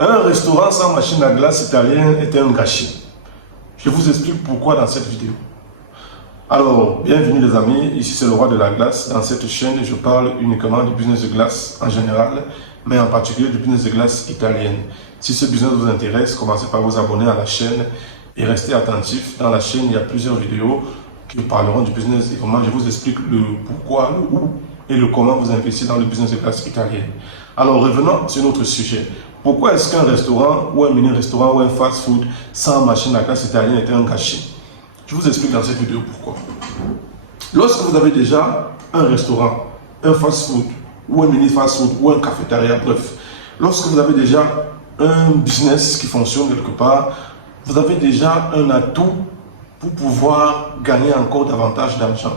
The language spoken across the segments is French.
Un restaurant sans machine à glace italienne est un gâchis. Je vous explique pourquoi dans cette vidéo. Alors, bienvenue les amis, ici c'est le roi de la glace. Dans cette chaîne, je parle uniquement du business de glace en général, mais en particulier du business de glace italienne. Si ce business vous intéresse, commencez par vous abonner à la chaîne et restez attentifs. Dans la chaîne, il y a plusieurs vidéos qui parleront du business et comment je vous explique le pourquoi, le où et le comment vous investissez dans le business de glace italienne. Alors, revenons sur notre sujet. Pourquoi est-ce qu'un restaurant ou un mini-restaurant ou un fast-food sans machine à glace italienne est un gâchis? Je vous explique dans cette vidéo pourquoi. Lorsque vous avez déjà un restaurant, un fast-food, ou un mini-fast-food, ou un cafétéria, bref, lorsque vous avez déjà un business qui fonctionne quelque part, vous avez déjà un atout pour pouvoir gagner encore davantage d'argent.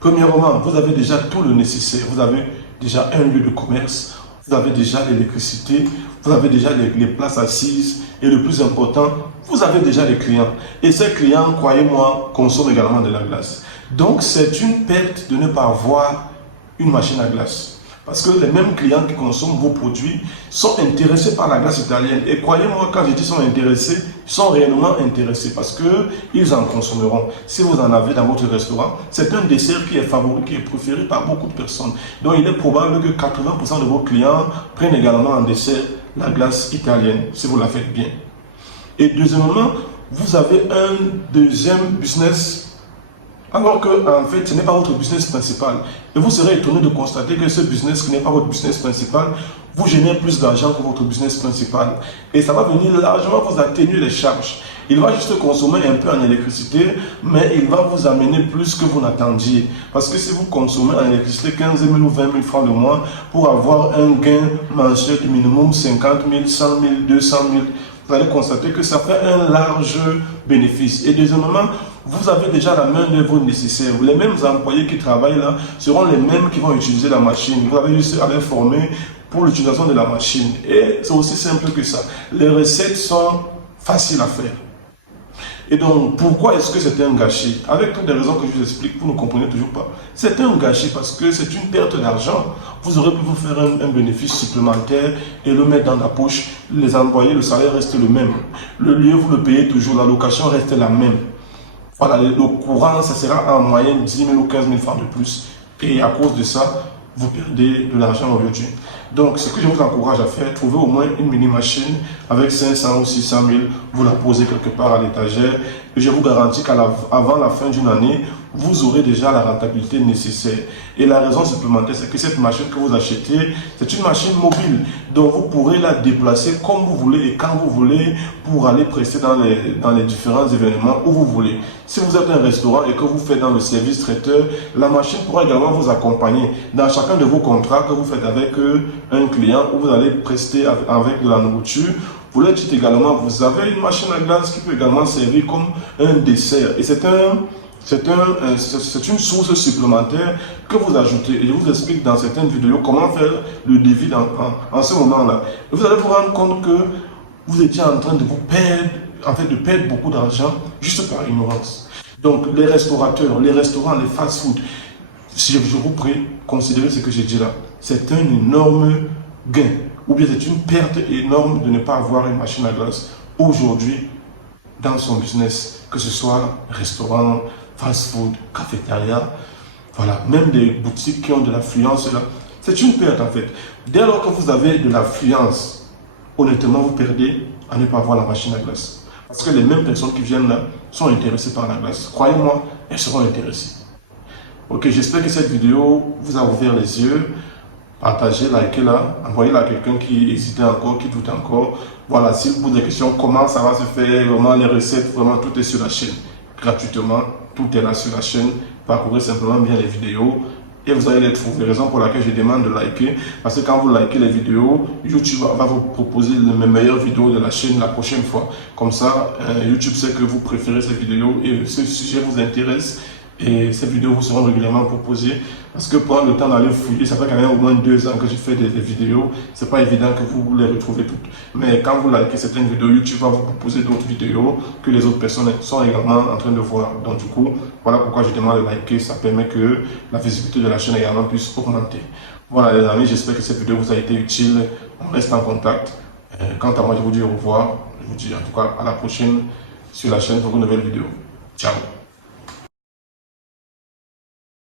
Premièrement, vous avez déjà tout le nécessaire. Vous avez déjà un lieu de commerce, vous avez déjà l'électricité, vous avez déjà les places assises et le plus important, vous avez déjà les clients. Et ces clients, croyez-moi, consomment également de la glace. Donc, c'est une perte de ne pas avoir une machine à glace. Parce que les mêmes clients qui consomment vos produits sont intéressés par la glace italienne. Et croyez-moi, quand je dis sont intéressés, ils sont réellement intéressés parce qu'ils en consommeront. Si vous en avez dans votre restaurant, c'est un dessert qui est favori, qui est préféré par beaucoup de personnes. Donc, il est probable que 80% de vos clients prennent également en dessert la glace italienne, si vous la faites bien. Et deuxièmement, vous avez un deuxième business alors que, en fait, ce n'est pas votre business principal. Et vous serez étonné de constater que ce business qui n'est pas votre business principal vous génère plus d'argent que votre business principal. Et ça va venir largement vous atténuer les charges. Il va juste consommer un peu en électricité, mais il va vous amener plus que vous n'attendiez. Parce que si vous consommez en électricité 15 000 ou 20 000 francs le mois, pour avoir un gain mensuel du minimum 50 000, 100 000, 200 000, vous allez constater que ça fait un large bénéfice. Et deuxièmement, vous avez déjà la main-d'œuvre nécessaire. Les mêmes employés qui travaillent là seront les mêmes qui vont utiliser la machine. Vous avez juste à les former pour l'utilisation de la machine. Et c'est aussi simple que ça. Les recettes sont faciles à faire. Et donc, pourquoi est-ce que c'est un gâchis? Avec toutes les raisons que je vous explique, vous ne comprenez toujours pas. C'est un gâchis parce que c'est une perte d'argent. Vous aurez pu vous faire un bénéfice supplémentaire et le mettre dans la poche. Les employés, le salaire reste le même. Le lieu, vous le payez toujours. La location reste la même. Voilà, le courant, ça sera en moyenne 10 000 ou 15 000 francs de plus. Et à cause de ça, vous perdez de l'argent aujourd'hui. Donc, ce que je vous encourage à faire, trouvez au moins une mini-machine avec 500 ou 600 000, vous la posez quelque part à l'étagère. Et je vous garantis qu'avant la fin d'une année, vous aurez déjà la rentabilité nécessaire. Et la raison supplémentaire, c'est que cette machine que vous achetez, c'est une machine mobile. Donc, vous pourrez la déplacer comme vous voulez et quand vous voulez pour aller prester dans les différents événements où vous voulez. Si vous êtes un restaurant et que vous faites dans le service traiteur, la machine pourra également vous accompagner dans chacun de vos contrats que vous faites avec un client où vous allez prester avec de la nourriture. Vous leur dites également, vous avez une machine à glace qui peut également servir comme un dessert. Et c'est une source supplémentaire que vous ajoutez. Et je vous explique dans certaines vidéos comment faire le devis en ce moment-là. Et vous allez vous rendre compte que vous étiez en train de vous perdre, de perdre beaucoup d'argent juste par ignorance. Donc, les restaurateurs, les restaurants, les fast-food, si je vous prie, considérez ce que j'ai dit là. C'est un énorme gain. Ou bien c'est une perte énorme de ne pas avoir une machine à glace aujourd'hui dans son business, que ce soit restaurant, fast-food, cafétéria, voilà, même des boutiques qui ont de l'affluence là. C'est une perte en fait. Dès lors que vous avez de l'affluence, honnêtement, vous perdez à ne pas avoir la machine à glace. Parce que les mêmes personnes qui viennent là sont intéressées par la glace. Croyez-moi, elles seront intéressées. Ok, j'espère que cette vidéo vous a ouvert les yeux. Partagez, likez-la, envoyez-la à quelqu'un qui hésitait encore, qui doute encore. Voilà, si vous posez des questions, comment ça va se faire, vraiment les recettes, vraiment tout est sur la chaîne. Gratuitement, tout est là sur la chaîne. Parcourez simplement bien les vidéos et vous allez les trouver. Raison pour laquelle je demande de liker, parce que quand vous likez les vidéos, YouTube va vous proposer les meilleures vidéos de la chaîne la prochaine fois. Comme ça, YouTube sait que vous préférez ces vidéos et ce sujet vous intéresse. Et ces vidéos vous seront régulièrement proposées parce que prendre le temps d'aller fouiller, ça fait quand même au moins 2 ans que je fais des vidéos. C'est pas évident que vous les retrouvez toutes. Mais quand vous likez certaines vidéos, YouTube va vous proposer d'autres vidéos que les autres personnes sont également en train de voir. Donc du coup, voilà pourquoi je demande de liker. Ça permet que la visibilité de la chaîne également puisse augmenter. Voilà les amis, j'espère que cette vidéo vous a été utile. On reste en contact. Quant à moi, je vous dis au revoir. Je vous dis en tout cas à la prochaine sur la chaîne pour une nouvelle vidéo. Ciao.